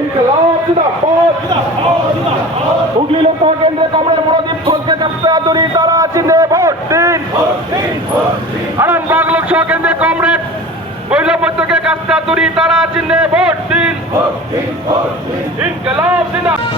ইনকলাব জিন্দাবাদ হুগলি লোকসভা কেন্দ্রে কমরেড প্রদীপ ঘোষকে কাস্তাদুরি তারা চিহ্নে ভোট দিন। আরামবাগ লোকসভা কেন্দ্রে কমরেড বৈলভ্যকে কাস্তাদুরি তারা চিহ্নে ভোট দিন। ইনকলাব জিন্দাবাদ।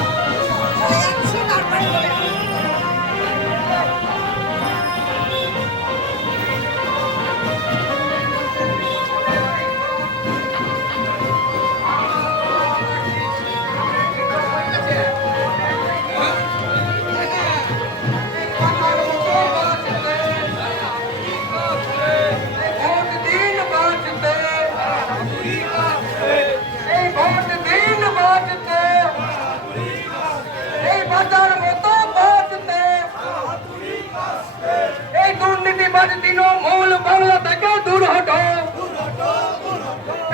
তৃণমূল বাংলা থেকে দূর হটো,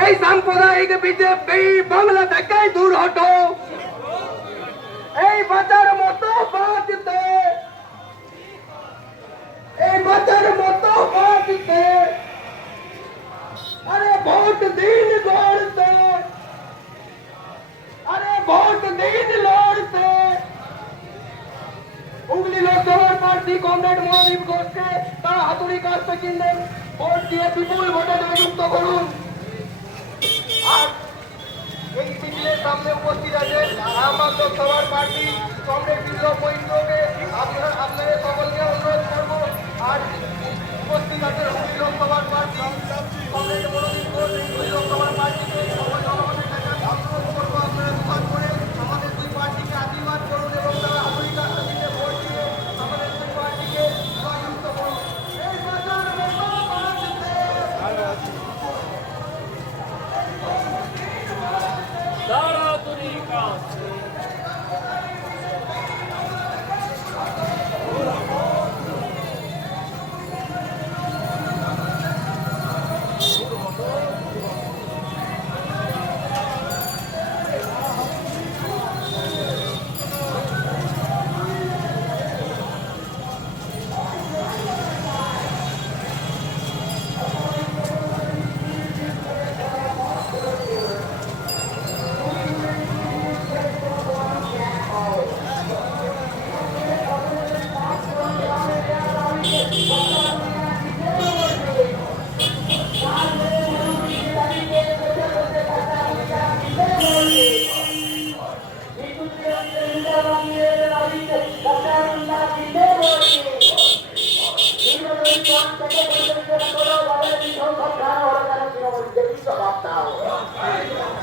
এই সাম্প্রদায়িক বিজেপি বাংলা থেকে দূর হটো, এই বাজার মতো বাঁচতে, এই বাজার মতো বাঁচতে, আরে ভোট দিন গড়তে, আরে ভোট দিন লড়তে। হুগলি লোকসভার প্রার্থী কমরেড প্রদীপ ঘোষকে তারা হাতুড়ি কাস্তে কিনলেন, ভোট দিয়ে বিপুল ভোটে জয়যুক্ত করুন। আর এই মিছিলের সামনে উপস্থিত আছেন আরামবাগ লোকসভার প্রার্থী কমরেড বিপ্লব মৈত্রকে আপনাদের সকলকে অনুরোধ করবো। আর উপস্থিত আছেন হুগলি লোকসভার প্রার্থী কমরেড প্রদীপ ঘোষ, হুগলি লোকসভার প্রার্থীকে সকল জনগণের কাছে অনুরোধ করবো আপনারা দুবার করে আমাদের দুই প্রার্থীকে আশীর্বাদ করুন এবং তারা হাতুড়ি কাস্তে কিনে ভোট দিয়ে আমাদের দুই প্রার্থীকে জয়যুক্ত করুন। এই বাজার মতো বাঁচতে, তাড়াতাড়ি কাছে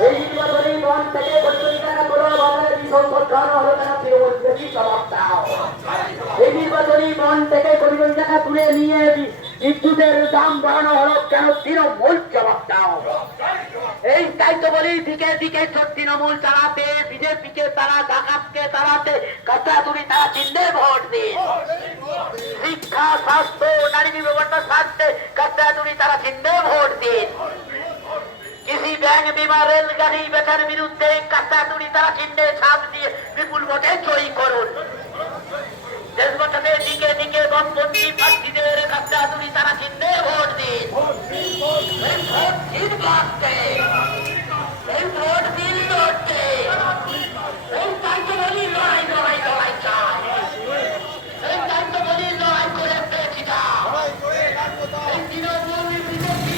এই নির্বাচনী বন থেকে পরিচালনা করো বাংলাদেশ সরকার হলো না তৃণমূল সমাপ্তাও। এই নির্বাচনী বন থেকে পরিচালনা তুলে নিয়ে বিদ্যুতের দাম বাড়ানো হলো কেন তৃণমূল সমাপ্তাও। এই দায়িত্ব বলি দিকে দিকে তৃণমূল চালাতে, বিজেপিকে তারা ডাকাতকে তাড়াতে কাস্তাদুরি তারা চিহ্নে ভোট দিন। শিক্ষা, স্বাস্থ্য, নারী নিরাপত্তার স্বার্থে কাস্তাদুরি তারা চিহ্নে ভোট দিন। কৃষি, ব্যাংক, বিমা, রেলগাড়ি বেচার বিরুদ্ধে কাস্তাদুরি তারা চিহ্নে ছাপ দিয়ে বিপুল ভোটে জয়ী করুন। দেশ বাঁচাতে দিকে দিকে বামপন্থী প্রার্থীদের কাস্তাদুরি তারা চিহ্নে ভোট দিন। এই ভোট দিন বাঁচতে, এই ভোট দিন লড়তে, এই দায়িত্ব বলি লড়াই লড়াই লড়াই চাই, এই দায়িত্ব বলি লড়াই করে পেয়েছি না। এই তৃণমূল বিজেপি